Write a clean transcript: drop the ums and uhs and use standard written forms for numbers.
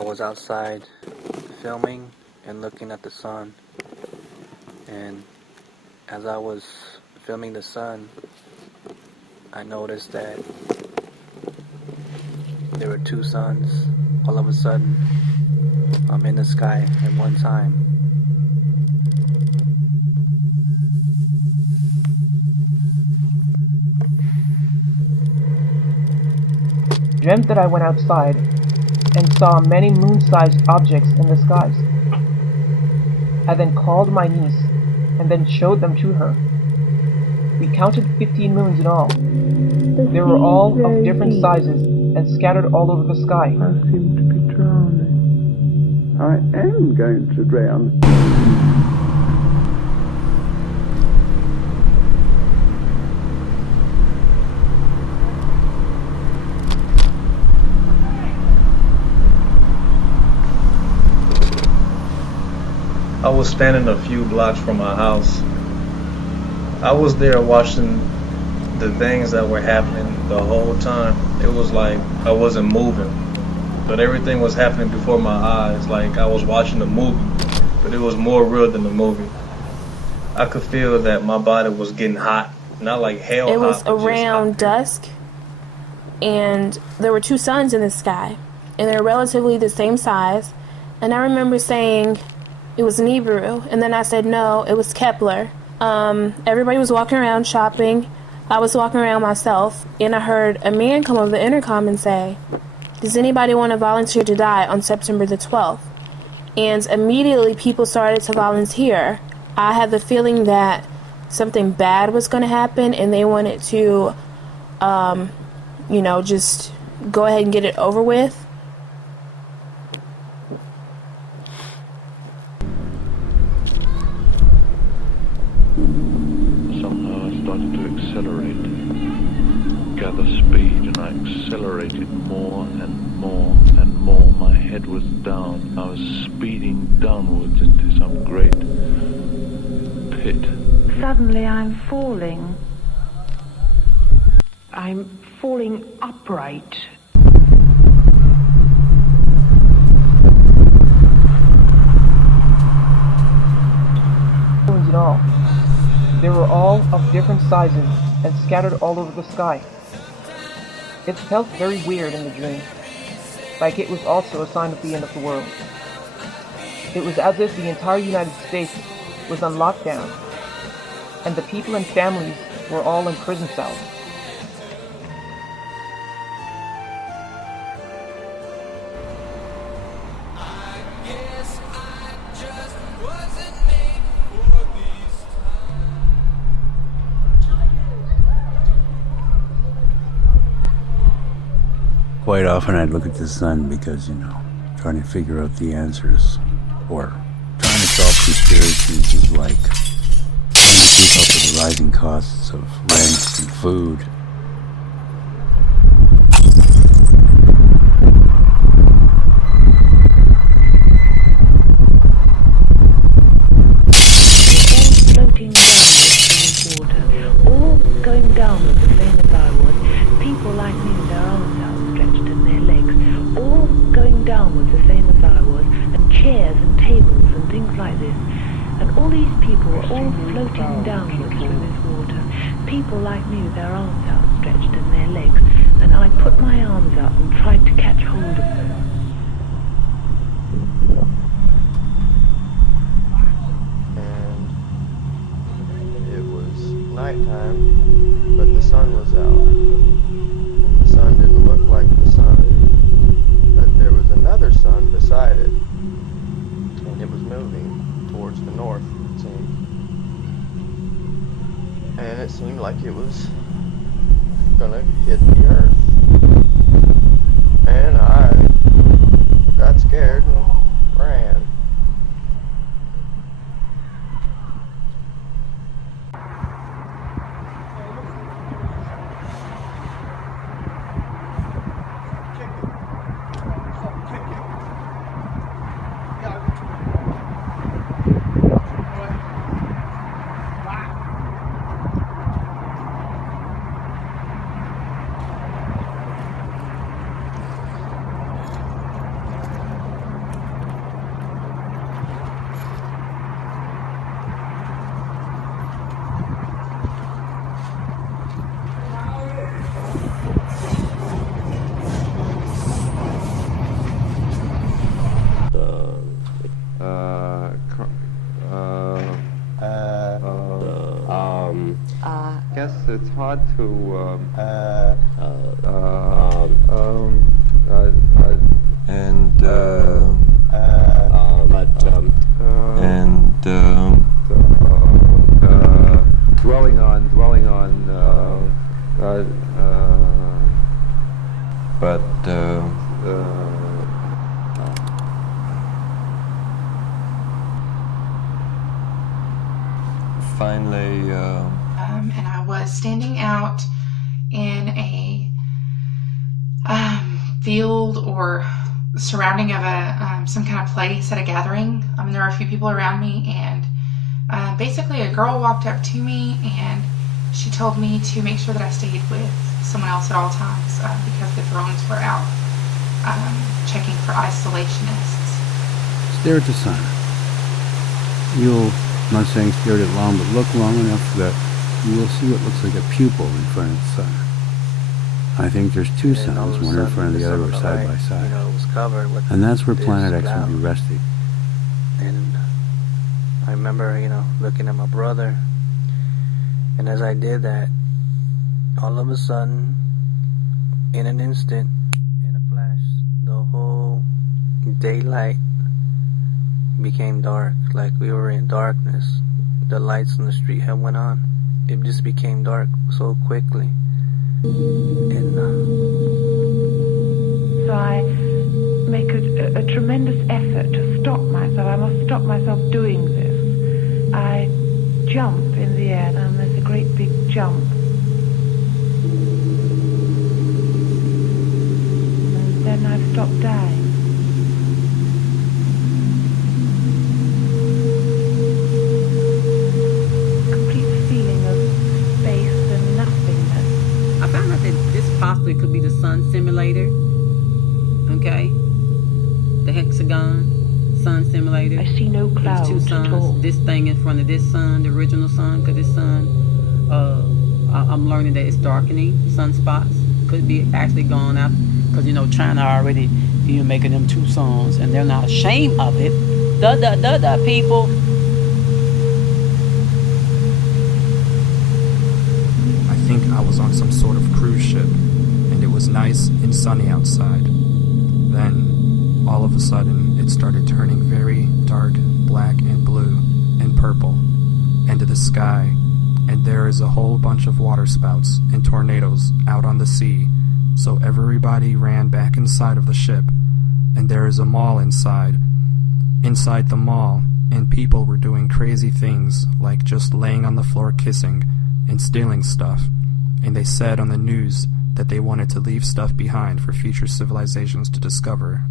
I was outside filming and looking at the sun, and as I was filming the sun, I noticed that there were two suns all of a sudden in the sky at one time. Dreamt that I went outside and saw many moon-sized objects in the skies. I then called my niece and then showed them to her. We counted 15 moons in all. They were all of different sizes and scattered all over the sky. I seem to be drowning. I am going to drown. I was standing a few blocks from my house. I was there watching the things that were happening the whole time. It was like I wasn't moving, but everything was happening before my eyes, like I was watching a movie, but it was more real than the movie. I could feel that my body was getting hot, not like hell hot. It was around dusk, and there were two suns in the sky, and they're relatively the same size. And I remember saying it was Nibrui, and then I said no, it was Kepler. Everybody was walking around shopping. I was walking around myself, and I heard a man come over the intercom and say, "Does anybody want to volunteer to die on September the 12th?" And immediately people started to volunteer. I had the feeling that something bad was going to happen, and they wanted to, just go ahead and get it over with. Somehow I started to accelerate, gather speed, and I accelerated more and more and more. My head was down. I was speeding downwards into some great pit. Suddenly I'm falling. I'm falling upright. In all. They were all of different sizes and scattered all over the sky. It felt very weird in the dream, like it was also a sign of the end of the world. It was as if the entire United States was on lockdown, and the people and families were all in prison cells. Quite often I'd look at the sun because, trying to figure out the answers, or trying to solve conspiracies is like trying to keep up with the rising costs of rents and food. Floating downwards in the water, all going downwards the same as I was. People like me with their arms outstretched and their legs, all going downwards the same as I was, and chairs and tables and things like this. And all these people were all floating downwards through this water. People like me with their arms outstretched and their legs, and I put my arms up and tried to catch hold of them. Nighttime, but the sun was out. And the sun didn't look like the sun, but there was another sun beside it, and it was moving towards the north, it seemed. And it seemed like it was gonna hit the earth. And I got scared and ran. I guess it's hard to dwelling on finally and I was standing out in a field or surrounding of a some kind of place at a gathering. There were a few people around me, and basically a girl walked up to me and she told me to make sure that I stayed with someone else at all times because the drones were out checking for isolationists. Stare at the sun. You'll, I'm not saying stare at it long, but look long enough that you will see what looks like a pupil in front of the sun. I think there's two suns, one in front of the other or side by side. And that's where Planet X would be resting. And I remember, looking at my brother, and as I did that, all of a sudden, in an instant, in a flash, the whole daylight became dark, like we were in darkness. The lights in the street had went on. It just became dark so quickly. And so I make a tremendous effort to stop myself. I must stop myself doing this. I jump in the air, and there's a great big jump. And then I've stopped dying. Complete feeling of space and nothingness. I found out that this possibly could be the sun simulator. Okay? The hexagon sun simulator. I see no clouds There's two suns. at all. This thing in front of this sun, the original sun, because this sun, I'm learning that it's darkening sunspots. Could be actually gone out, because China already making them two suns, and they're not ashamed of it. People. I think I was on some sort of cruise ship, and it was nice and sunny outside. Then, all of a sudden, it started turning very dark, black and blue and purple into the sky, and there is a whole bunch of water spouts and tornadoes out on the sea. So everybody ran back inside of the ship, and there is a mall inside the mall, and people were doing crazy things like just laying on the floor kissing and stealing stuff, and they said on the news that they wanted to leave stuff behind for future civilizations to discover.